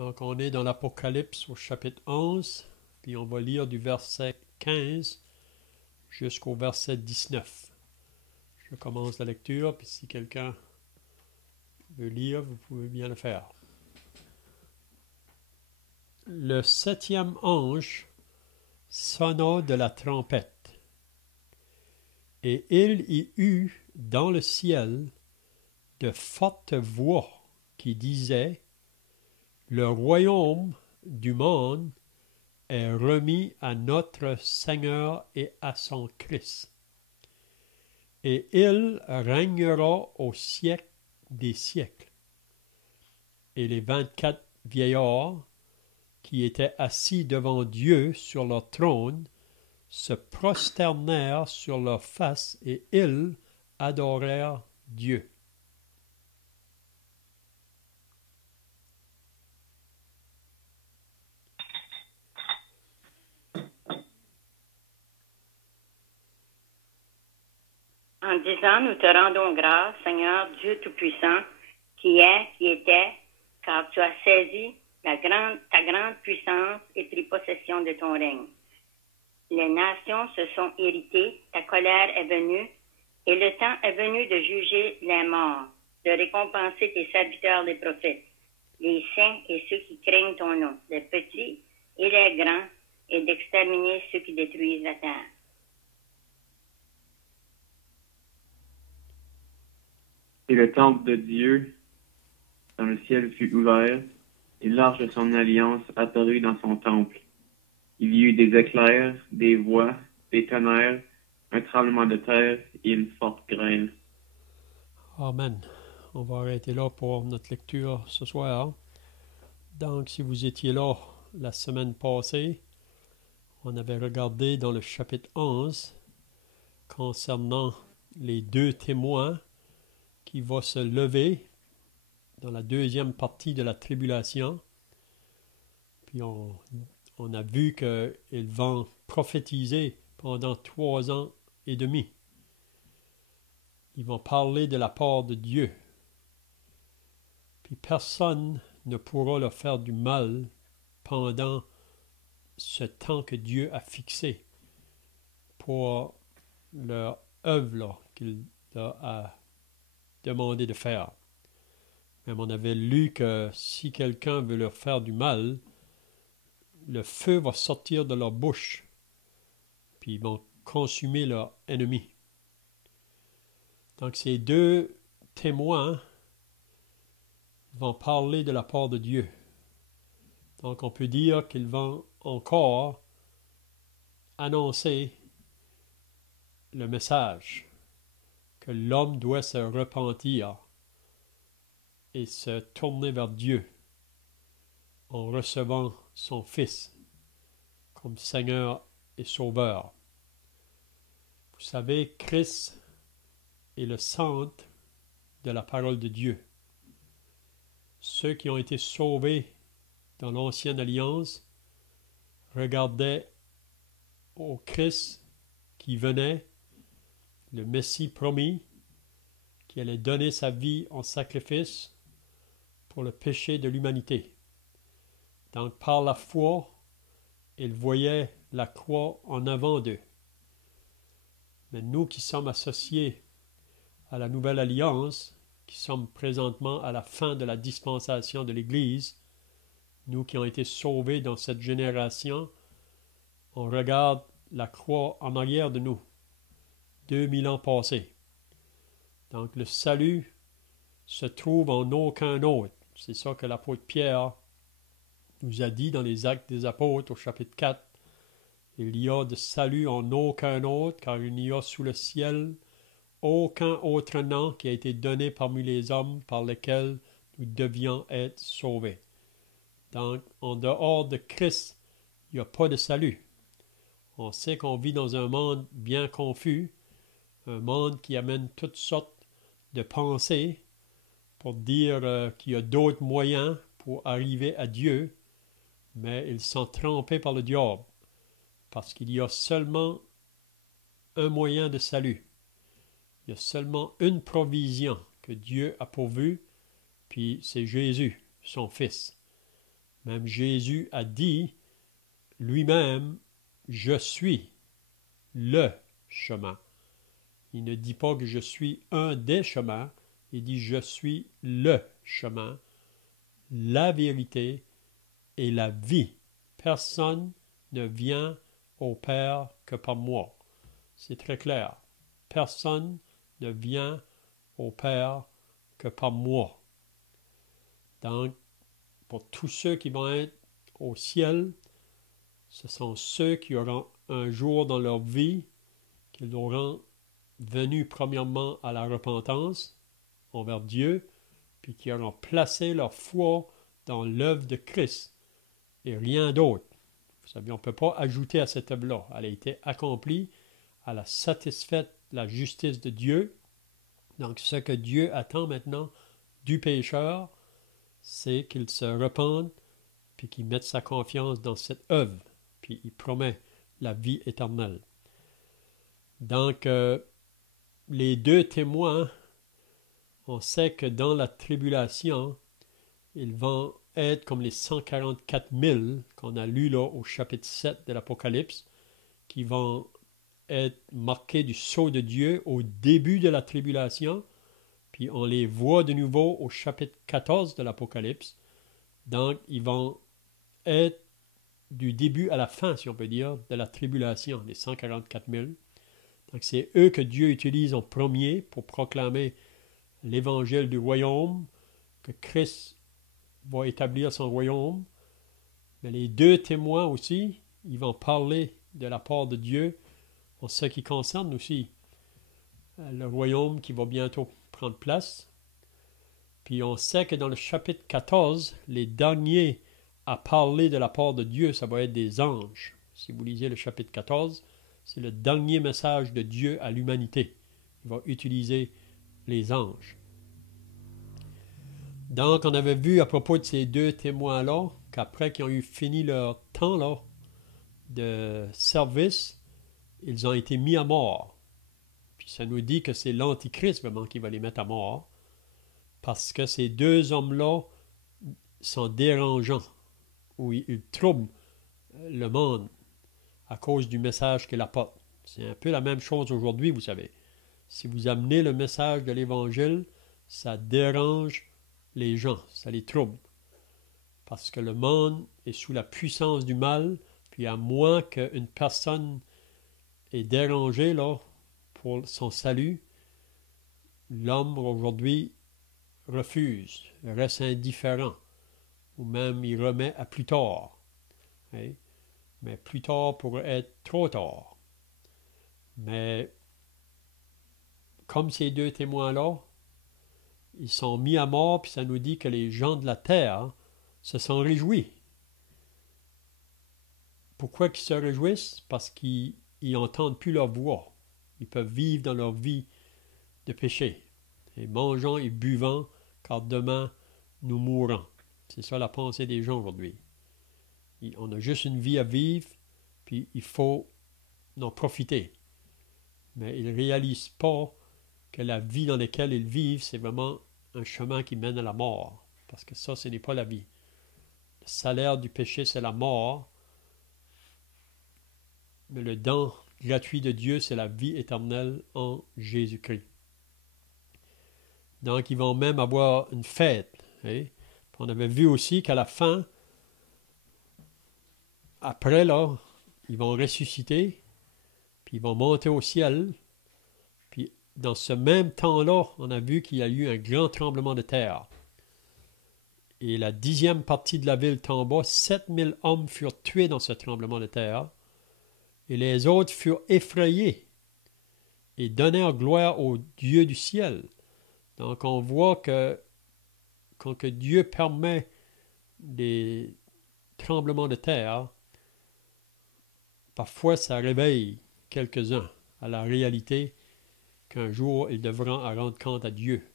Donc, on est dans l'Apocalypse au chapitre 11, puis on va lire du verset 15 jusqu'au verset 19. Je commence la lecture, puis si quelqu'un veut lire, vous pouvez bien le faire. Le 7e ange sonna de la trompette, et il y eut dans le ciel de fortes voix qui disaient: le royaume du monde est remis à notre Seigneur et à son Christ, et il régnera au siècle des siècles. Et les 24 vieillards qui étaient assis devant Dieu sur leur trône se prosternèrent sur leurs faces et ils adorèrent Dieu. En disant: nous te rendons grâce, Seigneur Dieu Tout-Puissant, qui est, qui était, car tu as saisi ta grande puissance et pris possession de ton règne. Les nations se sont irritées, ta colère est venue, et le temps est venu de juger les morts, de récompenser tes serviteurs les prophètes, les saints et ceux qui craignent ton nom, les petits et les grands, et d'exterminer ceux qui détruisent la terre. Et le temple de Dieu dans le ciel fut ouvert, et l'arche de son alliance apparut dans son temple. Il y eut des éclairs, des voix, des tonnerres, un tremblement de terre et une forte grêle. Amen. On va arrêter là pour notre lecture ce soir. Donc, si vous étiez là la semaine passée, on avait regardé dans le chapitre 11 concernant les deux témoins qui vont se lever dans la deuxième partie de la tribulation. Puis on a vu qu'ils vont prophétiser pendant 3 ans et demi. Ils vont parler de la part de Dieu. Puis personne ne pourra leur faire du mal pendant ce temps que Dieu a fixé pour leur œuvre qu'il leur a demandé de faire. Même on avait lu que si quelqu'un veut leur faire du mal, le feu va sortir de leur bouche, puis ils vont consumer leur ennemi. Donc ces deux témoins vont parler de la part de Dieu. Donc on peut dire qu'ils vont encore annoncer le message que l'homme doit se repentir et se tourner vers Dieu en recevant son Fils comme Seigneur et Sauveur. Vous savez, Christ est le centre de la parole de Dieu. Ceux qui ont été sauvés dans l'Ancienne Alliance regardaient au Christ qui venait, le Messie promis, qui allait donner sa vie en sacrifice pour le péché de l'humanité. Donc par la foi, ils voyaient la croix en avant d'eux. Mais nous qui sommes associés à la Nouvelle Alliance, qui sommes présentement à la fin de la dispensation de l'Église, nous qui avons été sauvés dans cette génération, on regarde la croix en arrière de nous, 2000 ans passés. Donc le salut se trouve en aucun autre. C'est ça que l'apôtre Pierre nous a dit dans les Actes des Apôtres au chapitre 4. Il y a de salut en aucun autre, car il n'y a sous le ciel aucun autre nom qui a été donné parmi les hommes par lequel nous devions être sauvés. Donc, en dehors de Christ, il n'y a pas de salut. On sait qu'on vit dans un monde bien confus, un monde qui amène toutes sortes de pensées pour dire qu'il y a d'autres moyens pour arriver à Dieu, mais ils sont trompés par le diable, parce qu'il y a seulement un moyen de salut. Il y a seulement une provision que Dieu a pourvue, puis c'est Jésus, son Fils. Même Jésus a dit lui-même, je suis le chemin. Il ne dit pas que je suis un des chemins, il dit je suis le chemin, la vérité et la vie. Personne ne vient au Père que par moi. C'est très clair. Personne ne vient au Père que par moi. Donc, pour tous ceux qui vont être au ciel, ce sont ceux qui auront un jour dans leur vie, qu'ils auront venu premièrement à la repentance envers Dieu, puis qui auront placé leur foi dans l'œuvre de Christ et rien d'autre. Vous savez, on ne peut pas ajouter à cette œuvre-là. Elle a été accomplie, elle a satisfait la justice de Dieu. Donc, ce que Dieu attend maintenant du pécheur, c'est qu'il se repente, puis qu'il mette sa confiance dans cette œuvre, puis il promet la vie éternelle. Donc, les deux témoins, on sait que dans la tribulation, ils vont être comme les 144 000 qu'on a lu là au chapitre 7 de l'Apocalypse, qui vont être marqués du sceau de Dieu au début de la tribulation, puis on les voit de nouveau au chapitre 14 de l'Apocalypse. Donc, ils vont être du début à la fin, si on peut dire, de la tribulation, les 144 000. Donc, c'est eux que Dieu utilise en premier pour proclamer l'évangile du royaume, que Christ va établir son royaume. Mais les deux témoins aussi, ils vont parler de la part de Dieu en ce qui concerne aussi le royaume qui va bientôt prendre place. Puis on sait que dans le chapitre 14, les derniers à parler de la part de Dieu, ça va être des anges. Si vous lisez le chapitre 14, c'est le dernier message de Dieu à l'humanité. Il va utiliser les anges. Donc, on avait vu à propos de ces deux témoins-là, qu'après qu'ils ont eu fini leur temps là, de service, ils ont été mis à mort. Puis ça nous dit que c'est l'Antichrist vraiment qui va les mettre à mort, parce que ces deux hommes-là sont dérangeants, ou ils troublent le monde à cause du message qu'il apporte. C'est un peu la même chose aujourd'hui, vous savez. Si vous amenez le message de l'Évangile, ça dérange les gens, ça les trouble. Parce que le monde est sous la puissance du mal, puis à moins qu'une personne est dérangée là, pour son salut, l'homme aujourd'hui refuse, reste indifférent, ou même il remet à plus tard. Hein? Mais plus tard pourrait être trop tard. Mais comme ces deux témoins-là, ils sont mis à mort, puis ça nous dit que les gens de la terre se sont réjouis. Pourquoi qu'ils se réjouissent? Parce qu'ils n'entendent plus leur voix. Ils peuvent vivre dans leur vie de péché. Et mangeant et buvant, car demain nous mourrons. C'est ça la pensée des gens aujourd'hui. On a juste une vie à vivre, puis il faut en profiter. Mais ils ne réalisent pas que la vie dans laquelle ils vivent, c'est vraiment un chemin qui mène à la mort. Parce que ça, ce n'est pas la vie. Le salaire du péché, c'est la mort. Mais le don gratuit de Dieu, c'est la vie éternelle en Jésus-Christ. Donc, ils vont même avoir une fête. Hein? On avait vu aussi qu'à la fin, après, là, ils vont ressusciter, puis ils vont monter au ciel. Puis, dans ce même temps-là, on a vu qu'il y a eu un grand tremblement de terre. Et la 10e partie de la ville tomba. 7000 hommes furent tués dans ce tremblement de terre. Et les autres furent effrayés et donnèrent gloire au Dieu du ciel. Donc, on voit que quand que Dieu permet des tremblements de terre, parfois ça réveille quelques-uns à la réalité qu'un jour ils devront rendre compte à Dieu.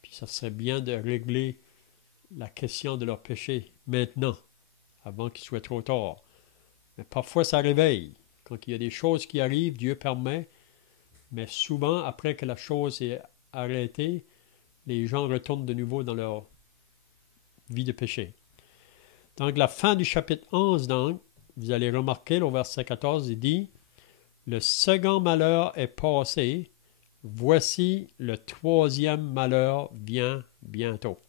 Puis ça serait bien de régler la question de leur péché maintenant, avant qu'il soit trop tard. Mais parfois ça réveille. Quand il y a des choses qui arrivent, Dieu permet, mais souvent, après que la chose est arrêtée, les gens retournent de nouveau dans leur vie de péché. Donc, la fin du chapitre 11, donc, vous allez remarquer, au verset 14, il dit « Le second malheur est passé, voici le troisième malheur vient bientôt. »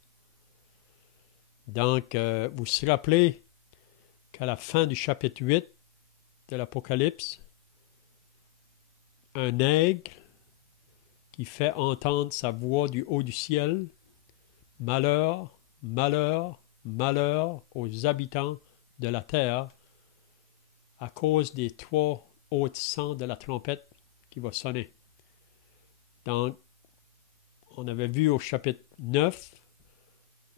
Donc, vous vous rappelez qu'à la fin du chapitre 8 de l'Apocalypse, un aigle qui fait entendre sa voix du haut du ciel, « Malheur, malheur, malheur aux habitants de la terre, à cause des trois hautes sons de la trompette qui va sonner. » Donc, on avait vu au chapitre 9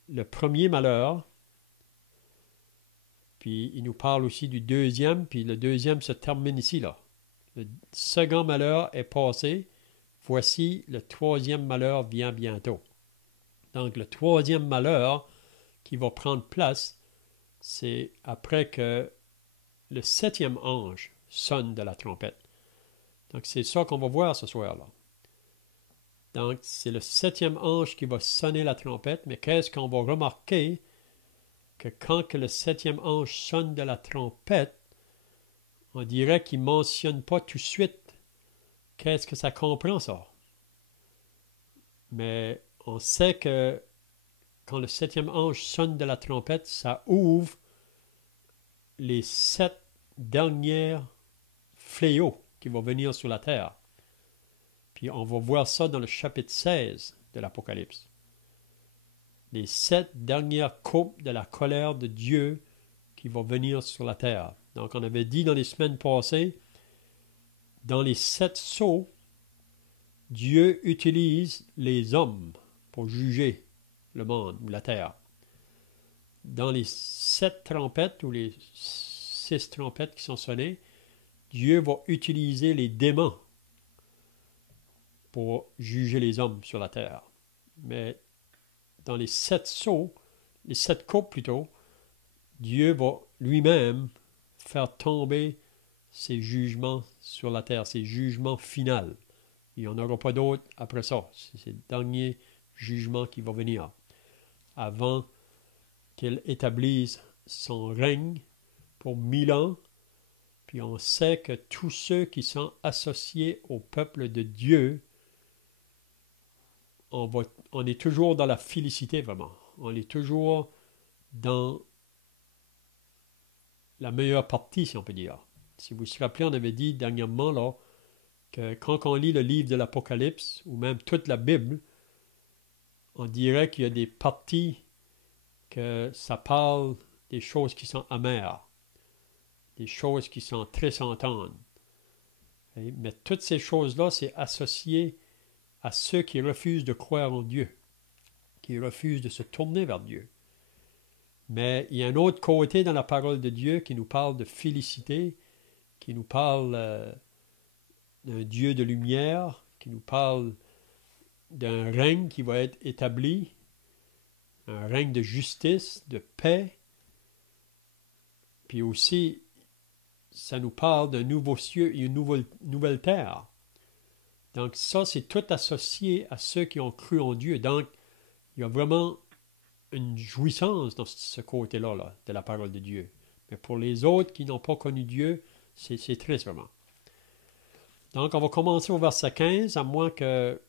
le premier malheur, puis il nous parle aussi du deuxième, puis le deuxième se termine ici, là. Le second malheur est passé, voici le troisième malheur vient bientôt. Donc, le troisième malheur qui va prendre place, c'est après que le septième ange sonne de la trompette. Donc, c'est ça qu'on va voir ce soir-là. Donc, c'est le septième ange qui va sonner la trompette, mais qu'est-ce qu'on va remarquer? Que quand que le septième ange sonne de la trompette, on dirait qu'il ne mentionne pas tout de suite qu'est-ce que ça comprend, ça. Mais on sait que quand le septième ange sonne de la trompette, ça ouvre les 7 derniers fléaux qui vont venir sur la terre. Puis on va voir ça dans le chapitre 16 de l'Apocalypse. Les 7 dernières coupes de la colère de Dieu qui vont venir sur la terre. Donc on avait dit dans les semaines passées, dans les 7 sceaux, Dieu utilise les hommes pour juger le monde ou la terre. Dans les 7 trompettes ou les 6 trompettes qui sont sonnées, Dieu va utiliser les démons pour juger les hommes sur la terre. Mais dans les 7 sceaux, les 7 coupes plutôt, Dieu va lui-même faire tomber ses jugements sur la terre, ses jugements finaux. Il n'y en aura pas d'autres après ça. C'est le dernier jugement qui va venir avant qu'il établisse son règne pour 1000 ans. Puis on sait que tous ceux qui sont associés au peuple de Dieu, on est toujours dans la félicité vraiment. On est toujours dans la meilleure partie, si on peut dire. Si vous vous rappelez, on avait dit dernièrement là, que quand on lit le livre de l'Apocalypse, ou même toute la Bible, on dirait qu'il y a des parties que ça parle des choses qui sont amères, des choses qui sont très sentantes. Mais toutes ces choses-là, c'est associé à ceux qui refusent de croire en Dieu, qui refusent de se tourner vers Dieu. Mais il y a un autre côté dans la parole de Dieu qui nous parle de félicité, qui nous parle d'un Dieu de lumière, qui nous parle d'un règne qui va être établi, un règne de justice, de paix. Puis aussi, ça nous parle d'un nouveau ciel et une nouvelle terre. Donc ça, c'est tout associé à ceux qui ont cru en Dieu. Donc, il y a vraiment une jouissance dans ce côté-là là, de la parole de Dieu. Mais pour les autres qui n'ont pas connu Dieu, c'est triste vraiment. Donc, on va commencer au verset 15, à moins que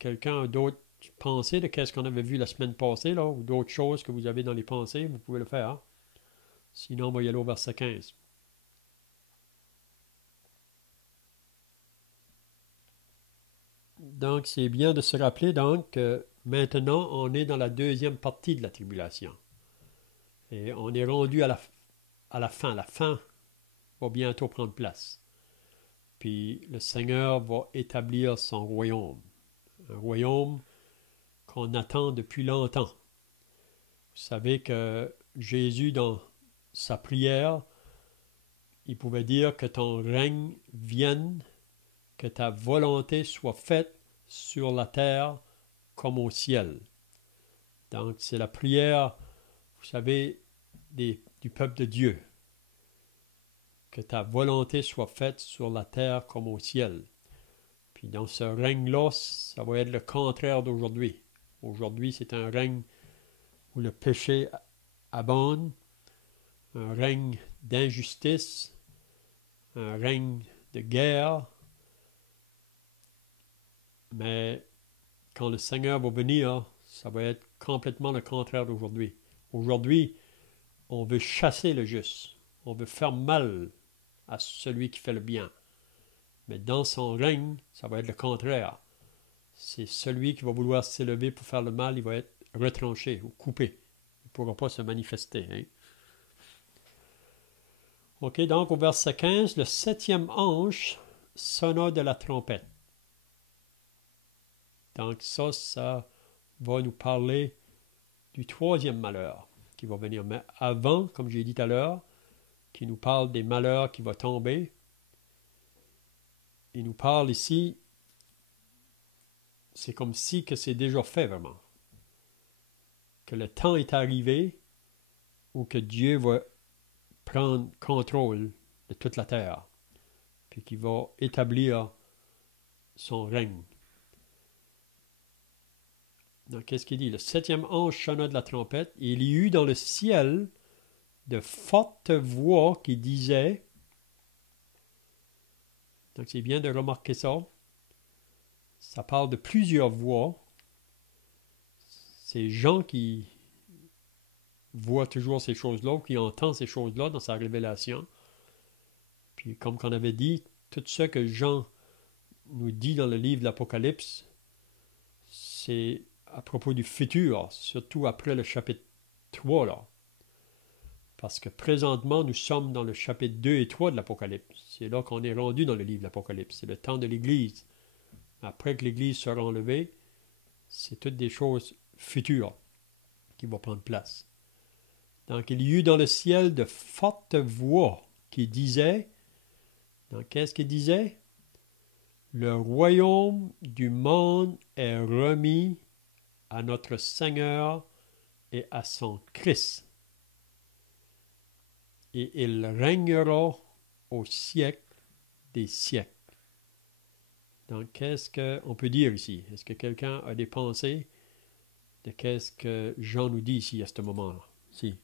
quelqu'un ait d'autres pensées de qu'est-ce qu'on avait vu la semaine passée, là, ou d'autres choses que vous avez dans les pensées, vous pouvez le faire. Hein? Sinon, on va y aller au verset 15. Donc, c'est bien de se rappeler donc que maintenant, on est dans la deuxième partie de la tribulation. Et on est rendu à la fin. La fin va bientôt prendre place. Puis le Seigneur va établir son royaume. Un royaume qu'on attend depuis longtemps. Vous savez que Jésus, dans sa prière, il pouvait dire que ton règne vienne, que ta volonté soit faite sur la terre comme au ciel. Donc c'est la prière, vous savez, du peuple de Dieu. Que ta volonté soit faite sur la terre comme au ciel. Puis dans ce règne-là, ça va être le contraire d'aujourd'hui. Aujourd'hui, c'est un règne où le péché abonde, un règne d'injustice, un règne de guerre. Mais quand le Seigneur va venir, ça va être complètement le contraire d'aujourd'hui. Aujourd'hui, on veut chasser le juste. On veut faire mal à celui qui fait le bien. Mais dans son règne, ça va être le contraire. C'est celui qui va vouloir s'élever pour faire le mal, il va être retranché ou coupé. Il ne pourra pas se manifester. Hein? Ok, donc au verset 15, le 7e ange sonna de la trompette. Donc ça va nous parler du 3e malheur qui va venir. Mais avant, comme j'ai dit tout à l'heure, qui nous parle des malheurs qui vont tomber, il nous parle ici, c'est comme si que c'est déjà fait vraiment. Que le temps est arrivé où que Dieu va prendre contrôle de toute la terre, puis qu'il va établir son règne. Donc, qu'est-ce qu'il dit? Le 7e ange sonna de la trompette, et il y eut dans le ciel de fortes voix qui disaient, donc c'est bien de remarquer ça, ça parle de plusieurs voix, ces gens qui voient toujours ces choses-là, qui entendent ces choses-là dans sa révélation. Puis comme qu'on avait dit, tout ce que Jean nous dit dans le livre de l'Apocalypse, c'est à propos du futur, surtout après le chapitre 3, là. Parce que présentement, nous sommes dans le chapitre 2 et 3 de l'Apocalypse. C'est là qu'on est rendu dans le livre de l'Apocalypse. C'est le temps de l'Église. Après que l'Église sera enlevée, c'est toutes des choses futures qui vont prendre place. Donc, il y eut dans le ciel de fortes voix qui disaient, donc qu'est-ce qu'il disait? Le royaume du monde est remis à notre Seigneur et à son Christ. Et il régnera au siècle des siècles. Donc, qu'est-ce qu'on peut dire ici? Est-ce que quelqu'un a des pensées de qu'est-ce que Jean nous dit ici à ce moment-là? Si.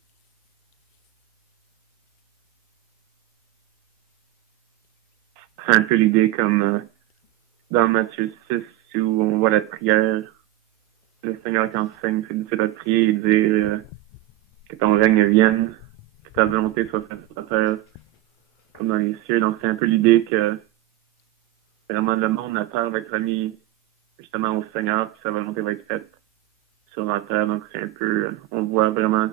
C'est un peu l'idée comme dans Matthieu 6 où on voit la prière, le Seigneur qui enseigne, c'est de prier et dire que ton règne vienne, que ta volonté soit faite sur la terre comme dans les cieux. Donc c'est un peu l'idée que vraiment le monde, la terre va être remis justement au Seigneur, puis sa volonté va être faite sur la terre. Donc c'est un peu, on voit vraiment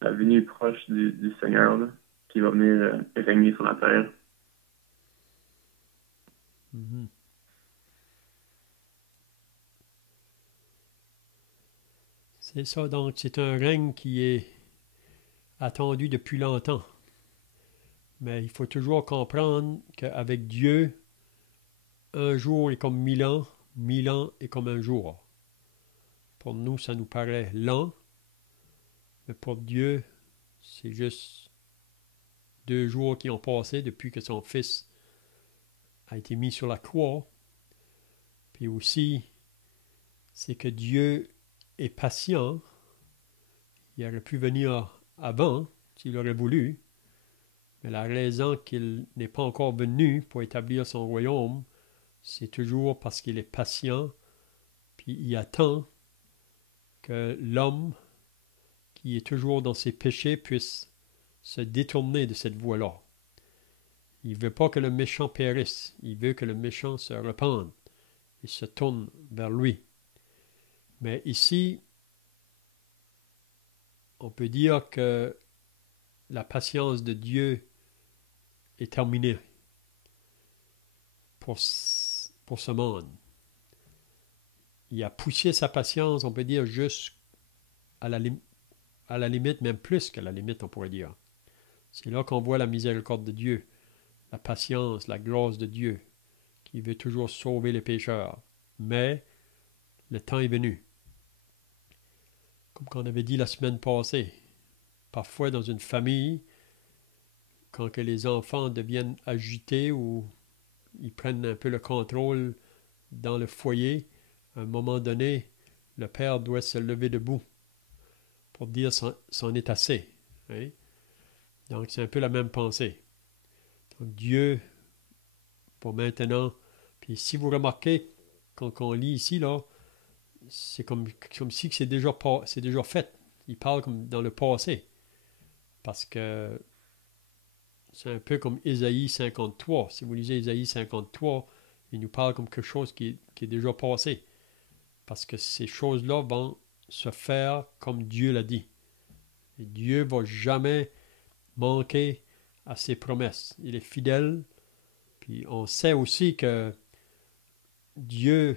la venue proche du Seigneur là, qui va venir régner sur la terre. Mm-hmm. C'est ça, donc c'est un règne qui est attendu depuis longtemps. Mais il faut toujours comprendre qu'avec Dieu, un jour est comme 1000 ans est comme un jour. Pour nous, ça nous paraît lent, mais pour Dieu, c'est juste 2 jours qui ont passé depuis que son Fils a été mis sur la croix. Puis aussi, c'est que Dieu est patient. Il aurait pu venir avant, s'il aurait voulu, mais la raison qu'il n'est pas encore venu pour établir son royaume, c'est toujours parce qu'il est patient, puis il attend que l'homme qui est toujours dans ses péchés puisse se détourner de cette voie-là. Il ne veut pas que le méchant périsse, il veut que le méchant se repente et se tourne vers lui. Mais ici, on peut dire que la patience de Dieu est terminée pour ce monde. Il a poussé sa patience, on peut dire, jusqu'à la limite, même plus que la limite, on pourrait dire. C'est là qu'on voit la miséricorde de Dieu, la patience, la grâce de Dieu, qui veut toujours sauver les pécheurs. Mais le temps est venu. Comme on avait dit la semaine passée, parfois dans une famille, quand que les enfants deviennent agités ou ils prennent un peu le contrôle dans le foyer, à un moment donné, le père doit se lever debout pour dire c'en est assez. Hein? Donc, c'est un peu la même pensée. Donc, Dieu, pour maintenant, puis si vous remarquez, quand on lit ici, là, c'est comme si c'est déjà fait. Il parle comme dans le passé. Parce que c'est un peu comme Ésaïe 53. Si vous lisez Ésaïe 53, il nous parle comme quelque chose qui est déjà passé. Parce que ces choses-là vont se faire comme Dieu l'a dit. Et Dieu ne va jamais manquer à ses promesses. Il est fidèle. Puis on sait aussi que Dieu,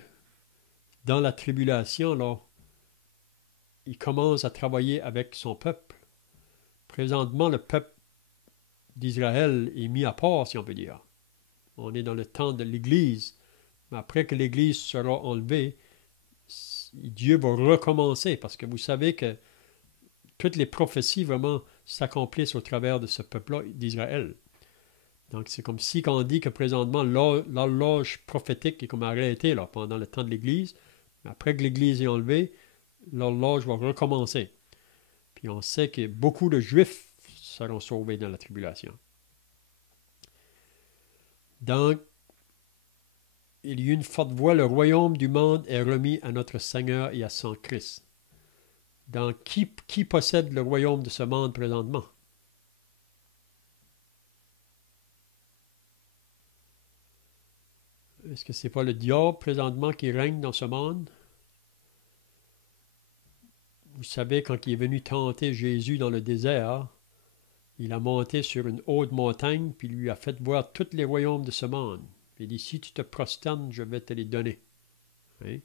dans la tribulation, là, il commence à travailler avec son peuple. Présentement, le peuple d'Israël est mis à part, si on peut dire. On est dans le temps de l'Église. Mais après que l'Église sera enlevée, Dieu va recommencer. Parce que vous savez que toutes les prophéties vraiment s'accomplissent au travers de ce peuple-là d'Israël. Donc c'est comme si quand on dit que présentement l'horloge prophétique est comme arrêtée là, pendant le temps de l'Église, mais après que l'Église est enlevée, l'horloge va recommencer. Puis on sait que beaucoup de Juifs seront sauvés dans la tribulation. Donc, il y a une forte voix, le royaume du monde est remis à notre Seigneur et à son Christ. Donc, qui possède le royaume de ce monde présentement? Est-ce que ce n'est pas le diable présentement qui règne dans ce monde? Vous savez, quand il est venu tenter Jésus dans le désert, il a monté sur une haute montagne, puis lui a fait voir tous les royaumes de ce monde. Il dit, si tu te prosternes, je vais te les donner. Oui?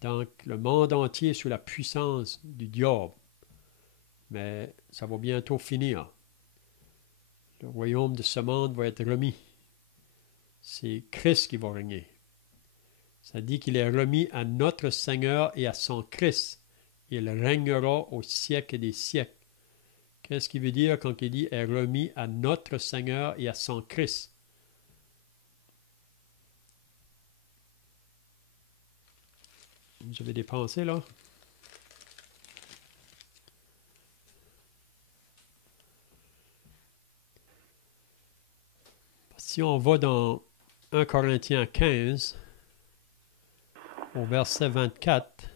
Donc, le monde entier est sous la puissance du diable. Mais ça va bientôt finir. Le royaume de ce monde va être remis. C'est Christ qui va régner. Ça dit qu'il est remis à notre Seigneur et à son Christ. Il régnera au siècle des siècles. Qu'est-ce qu'il veut dire quand il dit est remis à notre Seigneur et à son Christ? Vous avez des pensées là? Si on va dans 1 Corinthiens 15, au verset 24,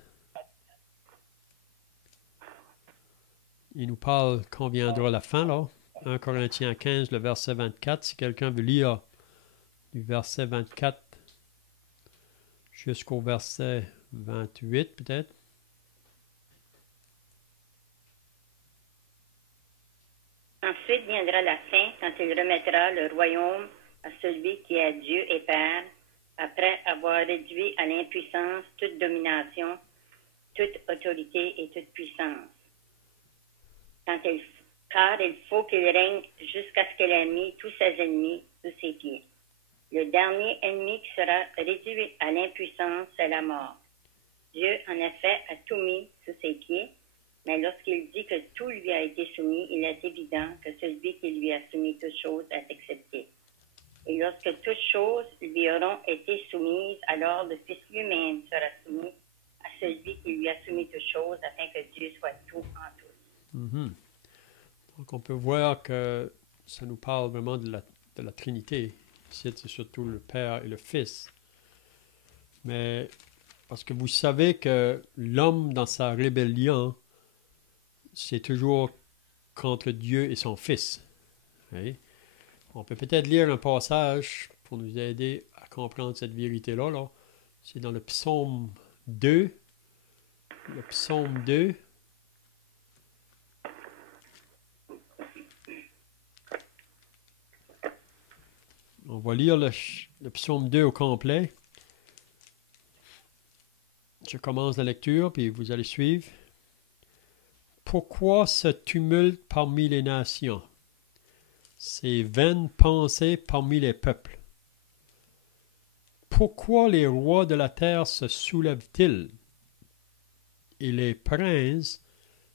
il nous parle quand viendra la fin, là. 1 Corinthiens 15, le verset 24. Si quelqu'un veut lire du verset 24 jusqu'au verset 28, peut-être. Ensuite viendra la fin, quand il remettra le royaume à celui qui est Dieu et Père, après avoir réduit à l'impuissance toute domination, toute autorité et toute puissance. Car il faut qu'il règne jusqu'à ce qu'il ait mis tous ses ennemis sous ses pieds. Le dernier ennemi qui sera réduit à l'impuissance, c'est la mort. Dieu, en effet, a tout mis sous ses pieds, mais lorsqu'il dit que tout lui a été soumis, il est évident que celui qui lui a soumis toutes choses est accepté. Et lorsque toutes choses lui auront été soumises, alors le Fils lui-même sera soumis à celui qui lui a soumis toutes choses, afin que Dieu soit tout en tous. Mm-hmm. Donc on peut voir que ça nous parle vraiment de la Trinité. Ici, c'est surtout le Père et le Fils. Mais parce que vous savez que l'homme, dans sa rébellion, c'est toujours contre Dieu et son Fils. Oui? On peut peut-être lire un passage pour nous aider à comprendre cette vérité-là. Là. C'est dans le psaume 2. Le psaume 2. On va lire le psaume 2 au complet. Je commence la lecture, puis vous allez suivre. Pourquoi ce tumulte parmi les nations? Ces vaines pensées parmi les peuples? Pourquoi les rois de la terre se soulèvent-ils? Et les princes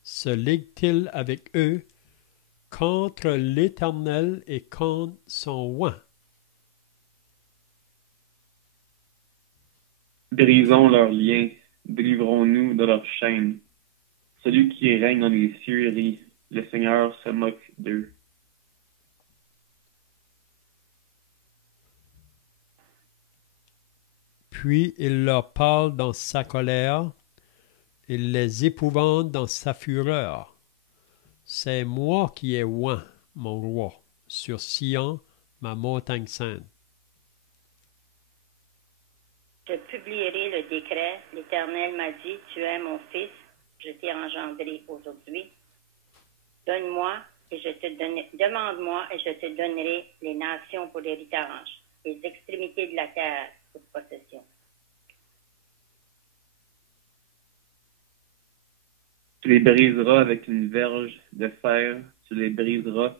se liguent-ils avec eux contre l'Éternel et contre son roi? Brisons leurs liens, délivrons-nous de leurs chaînes. Celui qui règne dans les cieux rit, le Seigneur se moque d'eux. Puis il leur parle dans sa colère, il les épouvante dans sa fureur. C'est moi qui ai oint mon roi sur Sion, ma montagne sainte. Je publierai le décret. L'Éternel m'a dit, tu es mon fils, je t'ai engendré aujourd'hui. Demande-moi et je te donnerai les nations pour héritage, les extrémités de la terre pour possession. Tu les briseras avec une verge de fer, tu les briseras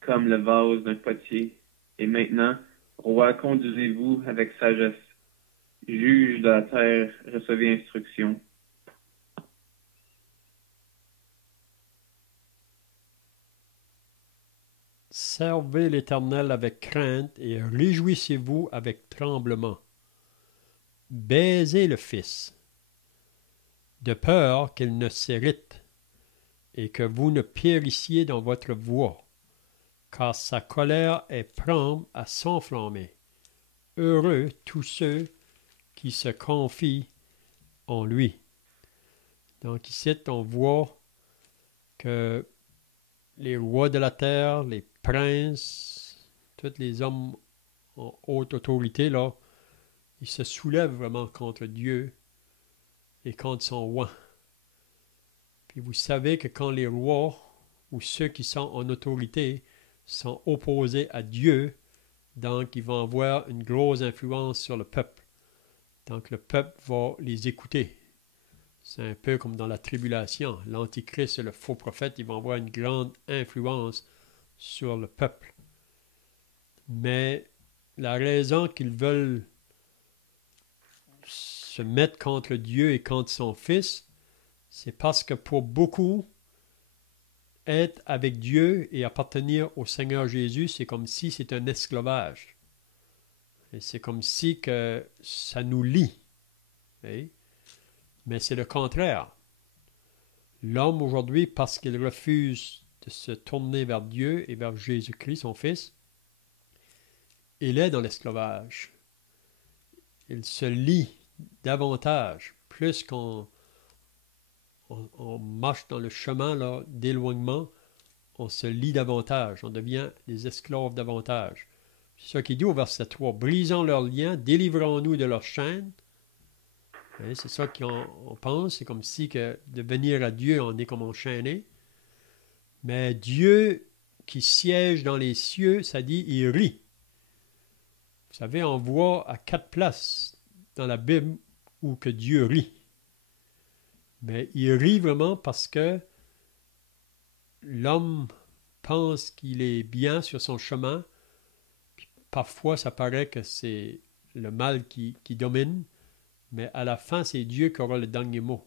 comme le vase d'un potier. Et maintenant, roi, conduisez-vous avec sagesse. Juge de la terre, recevez instruction. Servez l'Éternel avec crainte et réjouissez-vous avec tremblement. Baisez le Fils, de peur qu'il ne s'irrite et que vous ne périssiez dans votre voie, car sa colère est prompte à s'enflammer. Heureux tous ceux qui se confient en lui. Donc ici, on voit que les rois de la terre, les princes, tous les hommes en haute autorité, là, ils se soulèvent vraiment contre Dieu et contre son roi. Puis vous savez que quand les rois ou ceux qui sont en autorité sont opposés à Dieu, donc ils vont avoir une grosse influence sur le peuple. Donc le peuple va les écouter. C'est un peu comme dans la tribulation. L'Antichrist et le faux prophète, ils vont avoir une grande influence sur le peuple. Mais la raison qu'ils veulent se mettre contre Dieu et contre son Fils, c'est parce que pour beaucoup, être avec Dieu et appartenir au Seigneur Jésus, c'est comme si c'était un esclavage. Et c'est comme si que ça nous lie. Okay? Mais c'est le contraire. L'homme aujourd'hui, parce qu'il refuse de se tourner vers Dieu et vers Jésus-Christ, son Fils, il est dans l'esclavage. Il se lie davantage, plus qu'on marche dans le chemin là, d'éloignement, on se lie davantage, on devient des esclaves davantage. C'est ça qu'il dit au verset 3. Brisons leurs liens, délivrons-nous de leurs chaînes. C'est ça qu'on pense. C'est comme si que de venir à Dieu, on est comme enchaîné. Mais Dieu qui siège dans les cieux, ça dit, il rit. Vous savez, on voit à 4 places dans la Bible où que Dieu rit. Mais il rit vraiment parce que l'homme pense qu'il est bien sur son chemin. Parfois, ça paraît que c'est le mal qui domine, mais à la fin, c'est Dieu qui aura le dernier mot.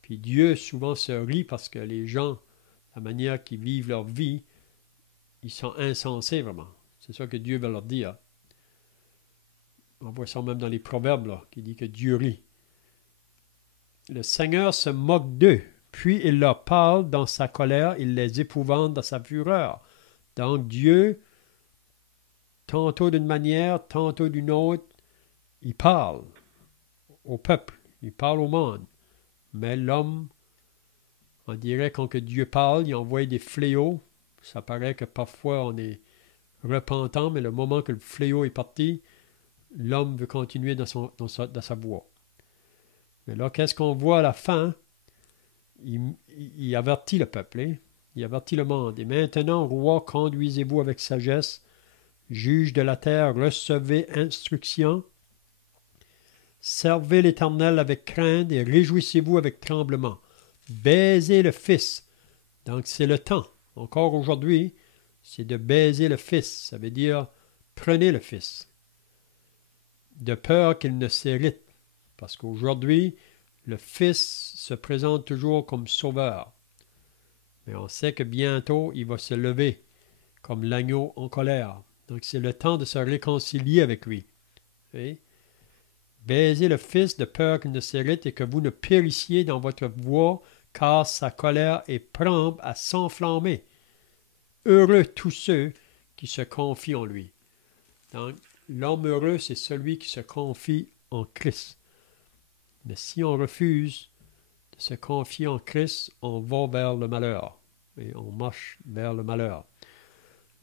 Puis Dieu souvent se rit parce que les gens, la manière qu'ils vivent leur vie, ils sont insensés vraiment. C'est ça que Dieu veut leur dire. On voit ça même dans les proverbes, là, qui dit que Dieu rit. Le Seigneur se moque d'eux, puis il leur parle dans sa colère, il les épouvante dans sa fureur. Donc Dieu, tantôt d'une manière, tantôt d'une autre, il parle au peuple, il parle au monde. Mais l'homme, on dirait quand que Dieu parle, il envoie des fléaux. Ça paraît que parfois on est repentant, mais le moment que le fléau est parti, l'homme veut continuer dans sa voie. Mais là, qu'est-ce qu'on voit à la fin? Il avertit le peuple, hein? Il avertit le monde. Et maintenant, roi, conduisez-vous avec sagesse. Juge de la terre, recevez instruction. Servez l'Éternel avec crainte et réjouissez-vous avec tremblement. Baisez le Fils. Donc, c'est le temps. Encore aujourd'hui, c'est de baiser le Fils. Ça veut dire, prenez le Fils. De peur qu'il ne s'irrite. Parce qu'aujourd'hui, le Fils se présente toujours comme sauveur. Mais on sait que bientôt, il va se lever comme l'agneau en colère. Donc, c'est le temps de se réconcilier avec lui. Okay? Baisez le Fils de peur qu'il ne s'irrite et que vous ne périssiez dans votre voie, car sa colère est prompte à s'enflammer. Heureux tous ceux qui se confient en lui. Donc, l'homme heureux, c'est celui qui se confie en Christ. Mais si on refuse de se confier en Christ, on va vers le malheur. Et on marche vers le malheur.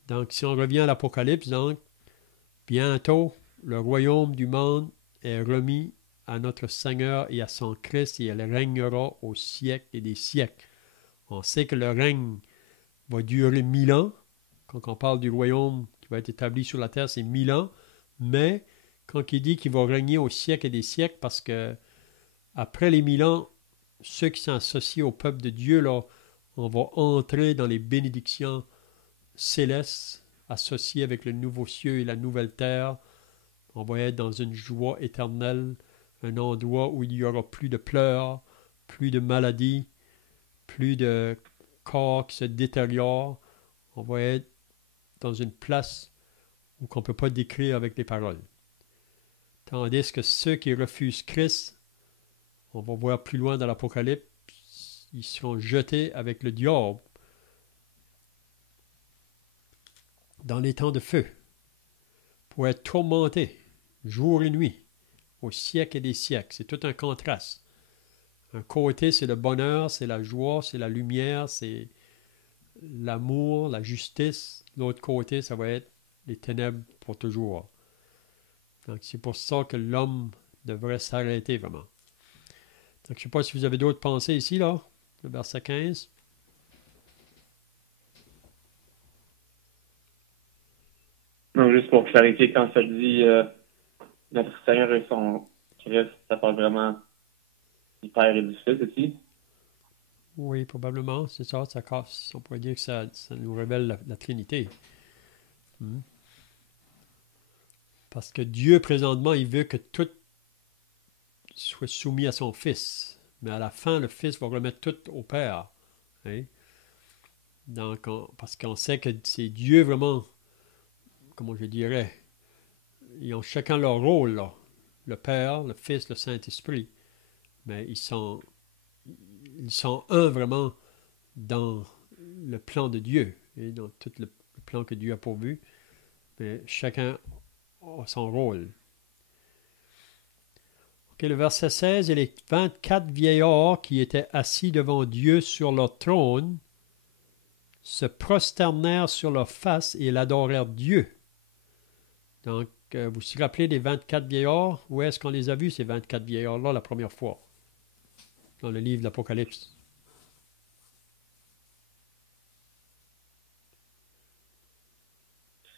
Donc, si on revient à l'Apocalypse, donc, bientôt, le royaume du monde est remis à notre Seigneur et à son Christ, et elle régnera au siècle et des siècles. On sait que le règne va durer 1000 ans. Quand on parle du royaume qui va être établi sur la terre, c'est 1000 ans. Mais quand il dit qu'il va régner au siècle et des siècles, parce que après les 1000 ans, ceux qui sont associés au peuple de Dieu, là, on va entrer dans les bénédictions célestes associées avec le nouveau ciel et la nouvelle terre. On va être dans une joie éternelle, un endroit où il n'y aura plus de pleurs, plus de maladies, plus de corps qui se détériorent. On va être dans une place où on ne peut pas décrire avec les paroles. Tandis que ceux qui refusent Christ, on va voir plus loin dans l'Apocalypse, ils seront jetés avec le diable dans les temps de feu pour être tourmentés jour et nuit au siècle et des siècles. C'est tout un contraste. Un côté, c'est le bonheur, c'est la joie, c'est la lumière, c'est l'amour, la justice. L'autre côté, ça va être les ténèbres pour toujours. Donc, c'est pour ça que l'homme devrait s'arrêter vraiment. Donc, je ne sais pas si vous avez d'autres pensées ici, là, le verset 15. Non, juste pour clarifier, quand ça dit notre Seigneur et son Christ, ça parle vraiment du Père et du Fils ici. Oui, probablement, c'est ça. On pourrait dire que ça nous révèle la Trinité. Parce que Dieu, présentement, il veut que tout soit soumis à son Fils. Mais à la fin, le Fils va remettre tout au Père. Hein? Donc, parce qu'on sait que c'est Dieu vraiment, comment je dirais, ils ont chacun leur rôle, là. Le Père, le Fils, le Saint-Esprit. Mais ils sont un vraiment dans le plan de Dieu, et dans tout le plan que Dieu a pourvu. Mais chacun a son rôle. Okay, le verset 16, et les 24 vieillards qui étaient assis devant Dieu sur leur trône se prosternèrent sur leur face et l'adorèrent Dieu. Donc, vous vous rappelez des 24 vieillards? Où est-ce qu'on les a vus, ces 24 vieillards-là, la première fois? Dans le livre de l'Apocalypse.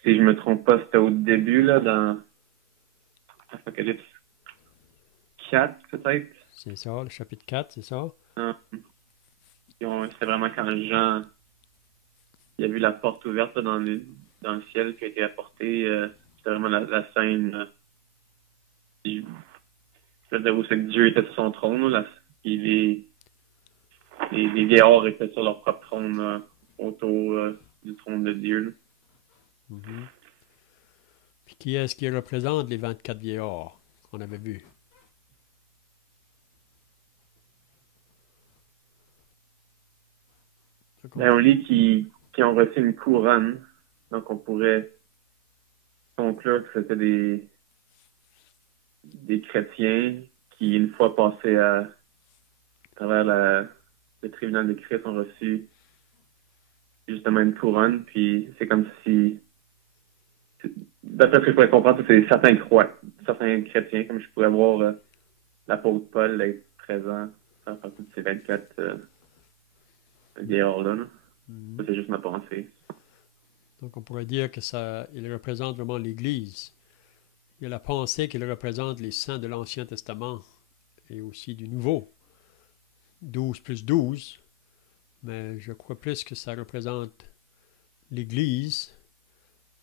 Si je me trompe pas, c'était au début, là, dans Apocalypse 4, peut-être. C'est ça, le chapitre 4, c'est ça? C'était vraiment quand Jean il a vu la porte ouverte là, dans le ciel qui a été apportée. C'était vraiment la scène. Je veux dire où c'est que Dieu était sur son trône. Là, et les vieillards étaient sur leur propre trône autour du trône de Dieu. Mm-hmm. Puis qui est-ce qui représente les 24 vieillards qu'on avait vus? Ben, on lit qui ont reçu une couronne. Donc, on pourrait conclure que c'était des chrétiens qui, une fois passés à travers le tribunal de Christ, ont reçu justement une couronne. Puis, c'est comme si, d'après ce que je pourrais comprendre, c'est certains chrétiens, comme je pourrais voir l'apôtre Paul être présent à partir de ces 24 vieillards-là. Ça, c'est juste ma pensée. Donc, on pourrait dire que il représente vraiment l'Église. Il y a la pensée qu'il représente les saints de l'Ancien Testament et aussi du Nouveau. 12 plus 12. Mais je crois plus que ça représente l'Église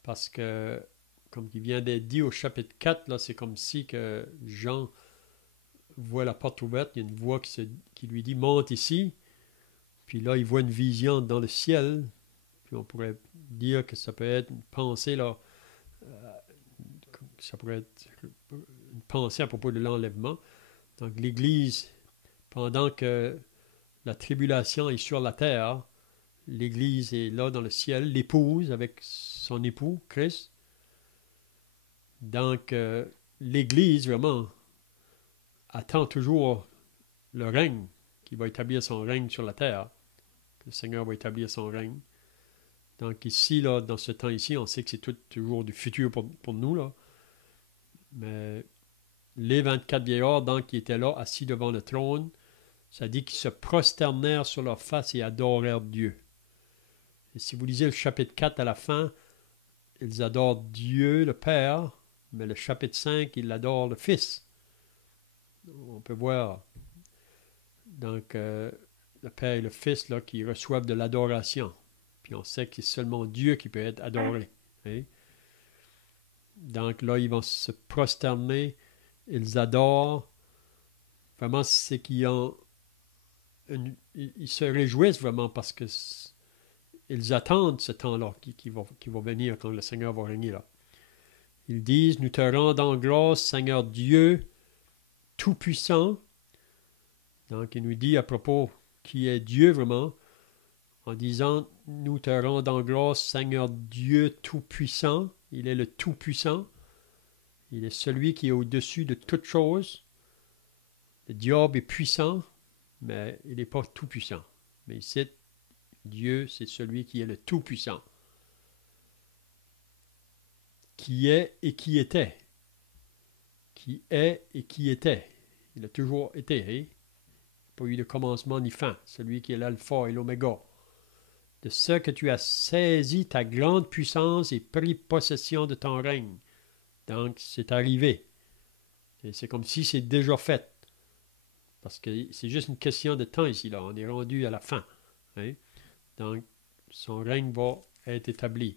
parce que, comme il vient d'être dit au chapitre 4, là, c'est comme si que Jean voit la porte ouverte, il y a une voix qui lui dit « Monte ici ». Puis là, il voit une vision dans le ciel. Puis on pourrait dire que ça peut être une pensée, là, ça pourrait être une pensée à propos de l'enlèvement. Donc l'Église, pendant que la tribulation est sur la terre, l'Église est là dans le ciel, l'épouse avec son époux, Christ. Donc, l'Église, vraiment, attend toujours le règne, qui va établir son règne sur la terre. Le Seigneur va établir son règne. Donc ici, là, dans ce temps ici, on sait que c'est toujours du futur pour nous, là. Mais les 24 vieillards, donc, qui étaient là, assis devant le trône, ça dit qu'ils se prosternèrent sur leur face et adorèrent Dieu. Et si vous lisez le chapitre 4 à la fin, ils adorent Dieu, le Père, mais le chapitre 5, ils adorent le Fils. On peut voir, donc, le Père et le Fils, là, qui reçoivent de l'adoration. Puis on sait que c'est seulement Dieu qui peut être adoré. Hein? Donc là, ils vont se prosterner, ils adorent. Vraiment, c'est qu'ils ont... ils se réjouissent vraiment parce que ils attendent ce temps-là qui va venir quand le Seigneur va régner là. Ils disent, nous te rendons grâce, Seigneur Dieu, Tout-Puissant. Donc, il nous dit à propos qui est Dieu vraiment, en disant, nous te rendons grâce, Seigneur Dieu Tout-Puissant. Il est le Tout-Puissant. Il est celui qui est au-dessus de toutes choses. Le diable est puissant, mais il n'est pas tout-puissant. Mais ici, Dieu, c'est celui qui est le Tout-Puissant. Qui est et qui était. Qui est et qui était. Il a toujours été. Hein? Il n'a pas eu de commencement ni fin. Celui qui est l'alpha et l'oméga. De ce que tu as saisi ta grande puissance et pris possession de ton règne. Donc, c'est arrivé. Et c'est comme si c'est déjà fait. Parce que c'est juste une question de temps ici, là. On est rendu à la fin. Hein? Donc, son règne va être établi.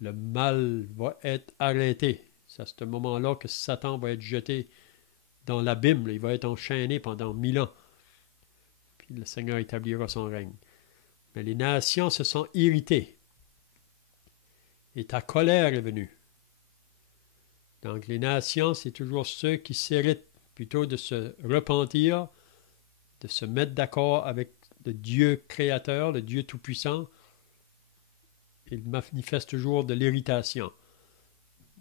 Le mal va être arrêté. C'est à ce moment-là que Satan va être jeté dans l'abîme. Il va être enchaîné pendant 1000 ans. Puis le Seigneur établira son règne. Mais les nations se sont irritées. Et ta colère est venue. Donc les nations, c'est toujours ceux qui s'irritent plutôt de se repentir, de se mettre d'accord avec le Dieu créateur, le Dieu tout-puissant. Il manifeste toujours de l'irritation.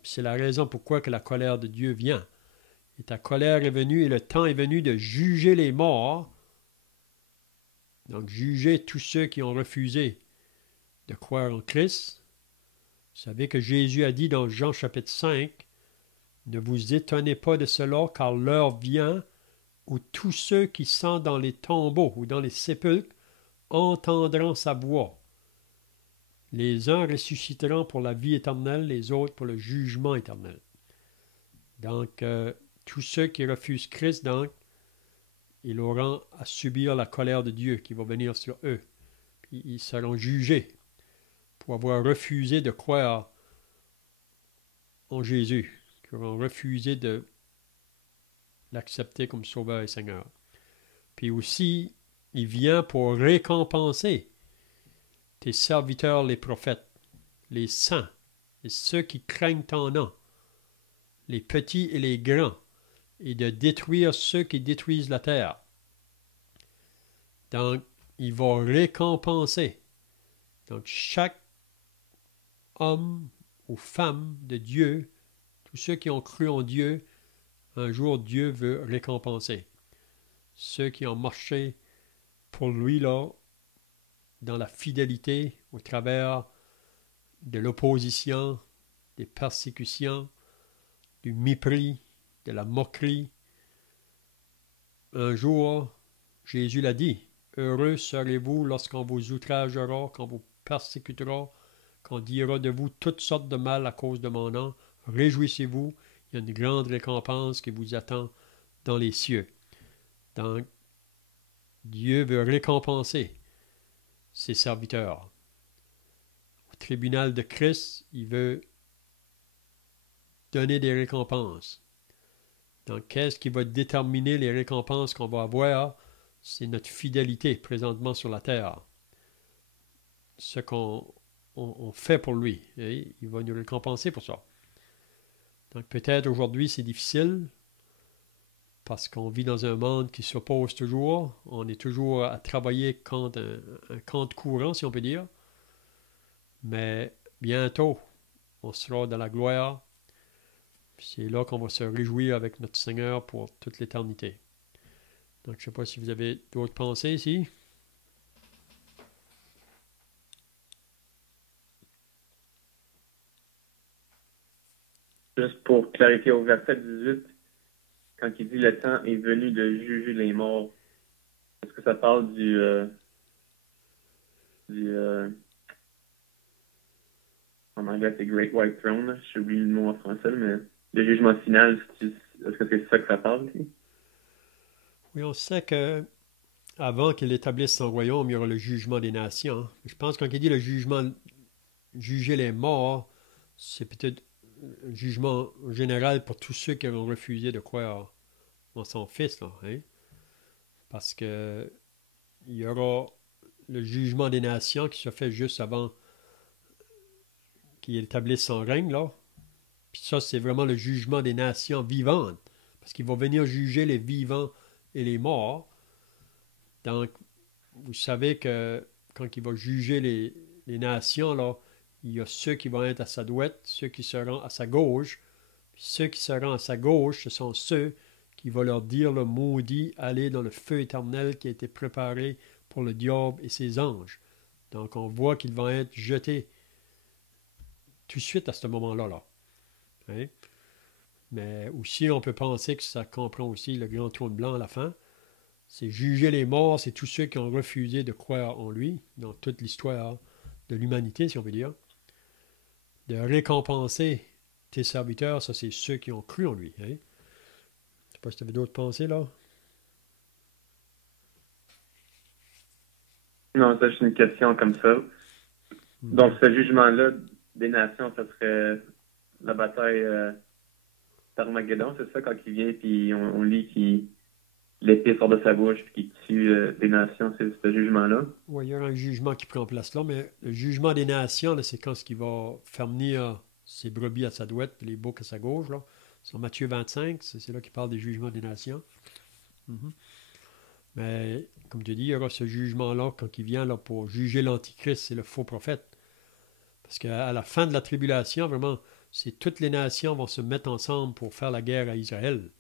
C'est la raison pourquoi que la colère de Dieu vient. Et ta colère est venue et le temps est venu de juger les morts. Donc juger tous ceux qui ont refusé de croire en Christ. Vous savez que Jésus a dit dans Jean chapitre 5, « Ne vous étonnez pas de cela, car l'heure vient où tous ceux qui sont dans les tombeaux ou dans les sépulcres entendront sa voix. Les uns ressusciteront pour la vie éternelle, les autres pour le jugement éternel. » Donc, tous ceux qui refusent Christ, donc, ils auront à subir la colère de Dieu qui va venir sur eux. Puis ils seront jugés pour avoir refusé de croire en Jésus, qui auront refusé de l'accepter comme Sauveur et Seigneur. Puis aussi, il vient pour récompenser tes serviteurs, les prophètes, les saints, et ceux qui craignent ton nom, les petits et les grands, et de détruire ceux qui détruisent la terre. Donc, il va récompenser. Donc, chaque homme ou femme de Dieu, tous ceux qui ont cru en Dieu, un jour Dieu veut récompenser. Ceux qui ont marché pour lui, là, dans la fidélité, au travers de l'opposition, des persécutions, du mépris, de la moquerie. Un jour, Jésus l'a dit, « Heureux serez-vous lorsqu'on vous outragera, qu'on vous persécutera, qu'on dira de vous toutes sortes de mal à cause de mon nom. Réjouissez-vous, il y a une grande récompense qui vous attend dans les cieux. » Donc, Dieu veut récompenser ses serviteurs. Au tribunal de Christ, il veut donner des récompenses. Donc, qu'est-ce qui va déterminer les récompenses qu'on va avoir? C'est notre fidélité présentement sur la terre. Ce qu'on fait pour lui. Et il va nous récompenser pour ça. Donc, peut-être aujourd'hui, c'est difficile. parce qu'on vit dans un monde qui s'oppose toujours. On est toujours à travailler contre un contre courant, si on peut dire. Mais bientôt, on sera dans la gloire. C'est là qu'on va se réjouir avec notre Seigneur pour toute l'éternité. Donc, je ne sais pas si vous avez d'autres pensées ici. Juste pour clarifier au verset 18, quand il dit le temps est venu de juger les morts, est-ce que ça parle en anglais c'est Great White Throne, j'ai oublié le mot en français, mais le jugement final, est-ce que c'est ça que ça parle ici? Oui, on sait que avant qu'il établisse son royaume, il y aura le jugement des nations. Je pense que quand il dit le jugement, juger les morts, c'est peut-être un jugement général pour tous ceux qui ont refusé de croire en son Fils, là, hein? Parce que il y aura le jugement des nations qui se fait juste avant qu'il établisse son règne, là. Puis ça, c'est vraiment le jugement des nations vivantes, parce qu'il va venir juger les vivants et les morts. Donc, vous savez que quand il va juger les nations, là, il y a ceux qui vont être à sa droite, ceux qui seront à sa gauche. Puis ceux qui seront à sa gauche, ce sont ceux qui vont leur dire le maudit, allez dans le feu éternel qui a été préparé pour le diable et ses anges. Donc, on voit qu'ils vont être jetés tout de suite à ce moment-là. Là. Hein? Mais aussi, on peut penser que ça comprend aussi le grand trône blanc à la fin. C'est juger les morts, c'est tous ceux qui ont refusé de croire en lui, dans toute l'histoire de l'humanité, si on veut dire. De récompenser tes serviteurs, ça c'est ceux qui ont cru en lui. Hein? Je ne sais pas si tu avais d'autres pensées là. Non, ça, c'est une question comme ça. Donc, ce jugement-là des nations, ça serait la bataille d'Armageddon, c'est ça, quand il vient, puis on lit qu'il l'épée sort de sa bouche, puis qu'il tue des nations, c'est ce jugement-là? Oui, il y aura un jugement qui prend place là, mais le jugement des nations, là, c'est quand ce qui va faire venir ses brebis à sa droite, puis les boucs à sa gauche. Là. C'est en Matthieu 25, c'est là qu'il parle des jugements des nations. Mais, comme tu dis, il y aura ce jugement-là quand il vient là, pour juger l'Antichrist et le faux prophète. Parce qu'à la fin de la tribulation, vraiment, c'est toutes les nations vont se mettre ensemble pour faire la guerre à Israël.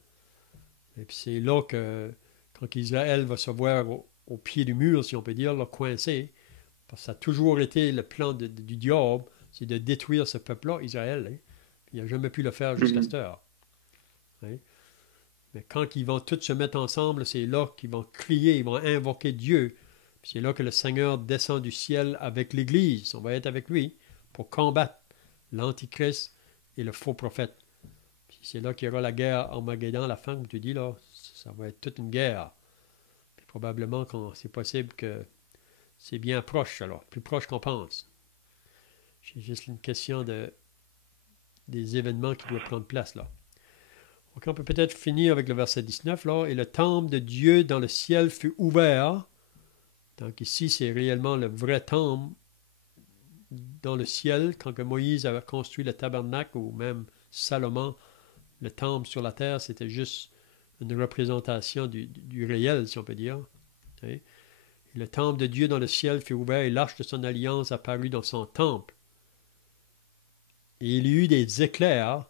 Et puis c'est là que, quand Israël va se voir au pied du mur, si on peut dire, là, coincé, parce que ça a toujours été le plan du diable, c'est de détruire ce peuple-là, Israël. Hein. Il n'a jamais pu le faire jusqu'à cette heure. Hein. Mais quand ils vont tous se mettre ensemble, c'est là qu'ils vont crier, ils vont invoquer Dieu. Puis c'est là que le Seigneur descend du ciel avec l'Église. On va être avec lui pour combattre l'Antichrist et le faux prophète. Puis c'est là qu'il y aura la guerre Armageddon à la fin, comme tu dis, là. Ça va être toute une guerre. Puis probablement que c'est possible que c'est bien proche, alors, plus proche qu'on pense. C'est juste une question des événements qui doivent prendre place, là. Donc, on peut peut-être finir avec le verset 19, là. Et le temple de Dieu dans le ciel fut ouvert. Donc, ici, c'est réellement le vrai temple dans le ciel. Quand que Moïse avait construit le tabernacle, ou même Salomon, le temple sur la terre, c'était juste une représentation du réel, si on peut dire. Et le temple de Dieu dans le ciel fut ouvert et l'arche de son alliance apparut dans son temple. Et il y eut des éclairs.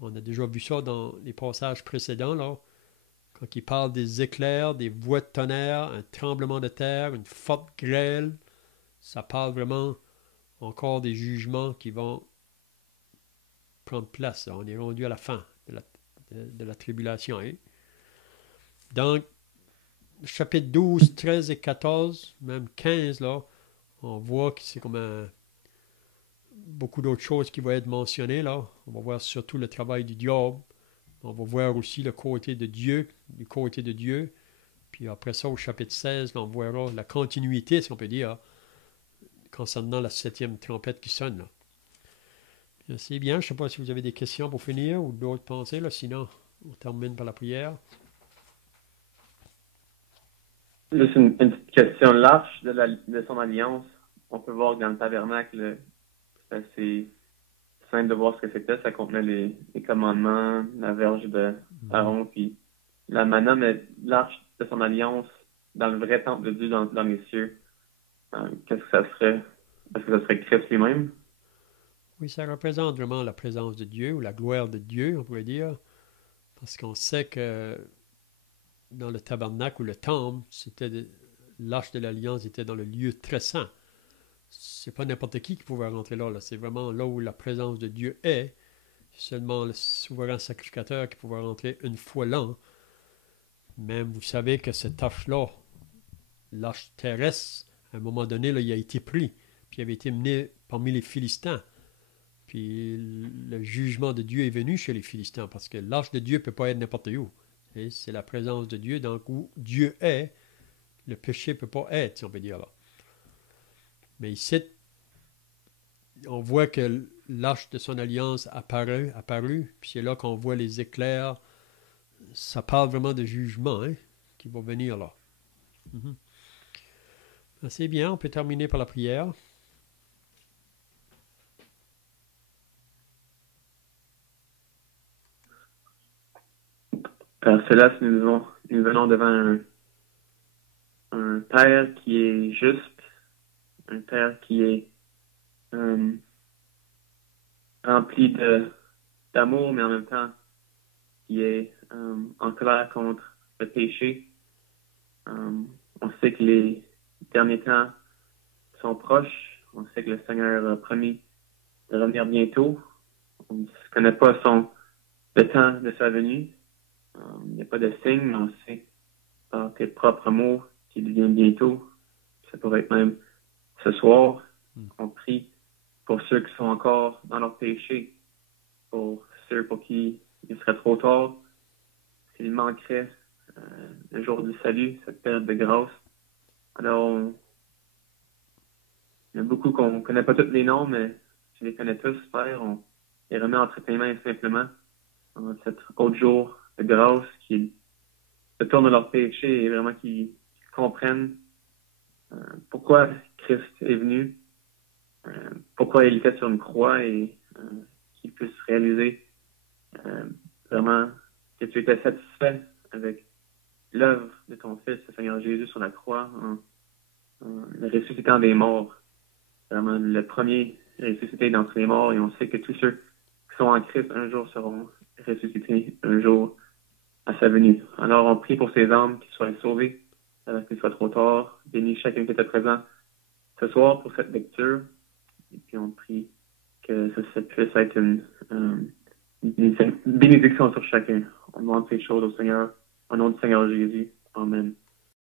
On a déjà vu ça dans les passages précédents, là, quand il parle des éclairs, des voix de tonnerre, un tremblement de terre, une forte grêle. Ça parle vraiment encore des jugements qui vont prendre place. Là. On est rendu à la fin de la tribulation. Hein? Donc, chapitre 12, 13 et 14, même 15, là, on voit que c'est comme beaucoup d'autres choses qui vont être mentionnées. Là. On va voir surtout le travail du diable. On va voir aussi le côté de Dieu, du côté de Dieu. Puis après ça, au chapitre 16, là, on verra la continuité, si on peut dire, concernant la 7e trompette qui sonne. Là. C'est bien, je ne sais pas si vous avez des questions pour finir ou d'autres pensées, là, sinon on termine par la prière. Juste une petite question. L'arche de son alliance, on peut voir que dans le tabernacle, c'est assez simple de voir ce que c'était. Ça contenait les commandements, la verge d'Aaron, puis la manna, mais l'arche de son alliance dans le vrai temple de Dieu dans les cieux. Qu'est-ce que ça serait? Est-ce que ça serait Christ lui-même? Oui, ça représente vraiment la présence de Dieu ou la gloire de Dieu, on pourrait dire, parce qu'on sait que dans le tabernacle ou le temple, l'arche de l'alliance était dans le lieu très saint. C'est pas n'importe qui pouvait rentrer là, là. C'est vraiment là où la présence de Dieu est. C'est seulement le souverain sacrificateur qui pouvait rentrer une fois l'an. Même vous savez que cette arche-là, l'arche terrestre, à un moment donné, là, il a été pris, puis il avait été mené parmi les Philistins. Puis le jugement de Dieu est venu chez les Philistins, parce que l'arche de Dieu ne peut pas être n'importe où. C'est la présence de Dieu, donc où Dieu est, le péché ne peut pas être, si on peut dire là. Mais ici, on voit que l'arche de son alliance apparu, puis c'est là qu'on voit les éclairs. Ça parle vraiment de jugement qui va venir là. C'est bien, on peut terminer par la prière. Père Céleste, nous venons devant un Père qui est juste, un Père qui est rempli d'amour, mais en même temps qui est en colère contre le péché. On sait que les derniers temps sont proches. On sait que le Seigneur a promis de revenir bientôt. On ne connaît pas le temps de sa venue. Il n'y a pas de signe, mais on sait par tes propres mots qu'il vient bientôt. Ça pourrait être même ce soir. On prie pour ceux qui sont encore dans leur péché, pour ceux pour qui il serait trop tard, s'il manquerait le jour du salut, cette période de grâce. Alors, il y en a beaucoup qu'on ne connaît pas tous les noms, mais tu les connais tous, Père. On les remet entre tes mains simplement en cet autre jour de grâce, qu'ils se tournent de leur péché et vraiment qu'ils comprennent pourquoi Christ est venu, pourquoi il était sur une croix et qu'ils puissent réaliser vraiment que tu étais satisfait avec l'œuvre de ton Fils, le Seigneur Jésus, sur la croix, en le ressuscitant des morts. Vraiment le premier ressuscité d'entre les morts, et on sait que tous ceux qui sont en Christ un jour seront ressuscités un jour à sa venue. Alors on prie pour ces âmes qui soient sauvées avant qu'il soit trop tard. Bénis chacun qui était présent ce soir pour cette lecture. Et puis on prie que ça puisse être une bénédiction sur chacun. On demande ces choses au Seigneur, au nom du Seigneur Jésus. Amen.